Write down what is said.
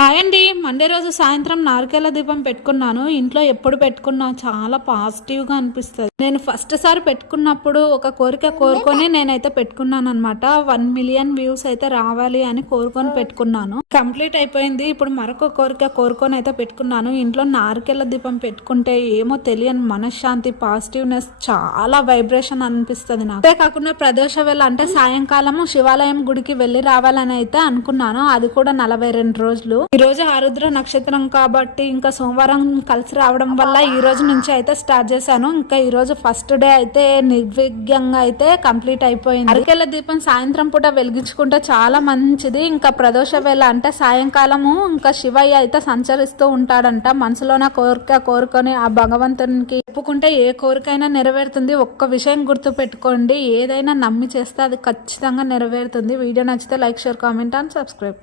Hi అండి. Monday రోజు సాయంత్రం నారికేల దీపం పెట్టుకున్నాను. ఇంట్లో ఎప్పుడు పెట్టుకున్నా చాలా పాజిటివ్గా అనిపిస్తుంది. నేను ఫస్ట్ సారి పెట్టుకున్నప్పుడు ఒక కోరిక కోరుకొని నేనైతే పెట్టుకున్నాను అనమాట. 1 మిలియన్ వ్యూస్ అయితే రావాలి అని కోరుకొని పెట్టుకున్నాను. కంప్లీట్ అయిపోయింది. ఇప్పుడు మరొక కోరిక కోరుకొని అయితే పెట్టుకున్నాను. ఇంట్లో నారికేల దీపం పెట్టుకుంటే ఏమో తెలియని మనశ్శాంతి, పాజిటివ్నెస్, చాలా వైబ్రేషన్ అనిపిస్తుంది నాకు. అంతే కాకుండా ప్రదోష వేళ అంటే సాయంకాలము శివాలయం గుడికి వెళ్ళి రావాలని అయితే అనుకున్నాను. అది కూడా 42 రోజులు. ఈ రోజు ఆరుద్ర నక్షత్రం కాబట్టి ఇంకా సోమవారం కలిసి రావడం వల్ల ఈ రోజు నుంచి అయితే స్టార్ట్ చేశాను. ఇంకా ఈ రోజు ఫస్ట్ డే అయితే నిర్విఘ్నంగా అయితే కంప్లీట్ అయిపోయింది. నారికేల దీపం సాయంత్రం పూట వెలిగించుకుంటే చాలా మంచిది. ఇంకా ప్రదోష వేళ అంటే సాయంకాలము ఇంకా శివయ్య అయితే సంచరిస్తూ ఉంటాడంట. మనసులోన కోరిక కోరుకొని ఆ భగవంతునికి చెప్పుకుంటే ఏ కోరికైనా నెరవేరుతుంది. ఒక్క విషయం గుర్తు పెట్టుకోండి, ఏదైనా నమ్మి చేస్తే అది ఖచ్చితంగా నెరవేరుతుంది. వీడియో నచ్చితే like, share, comment and subscribe.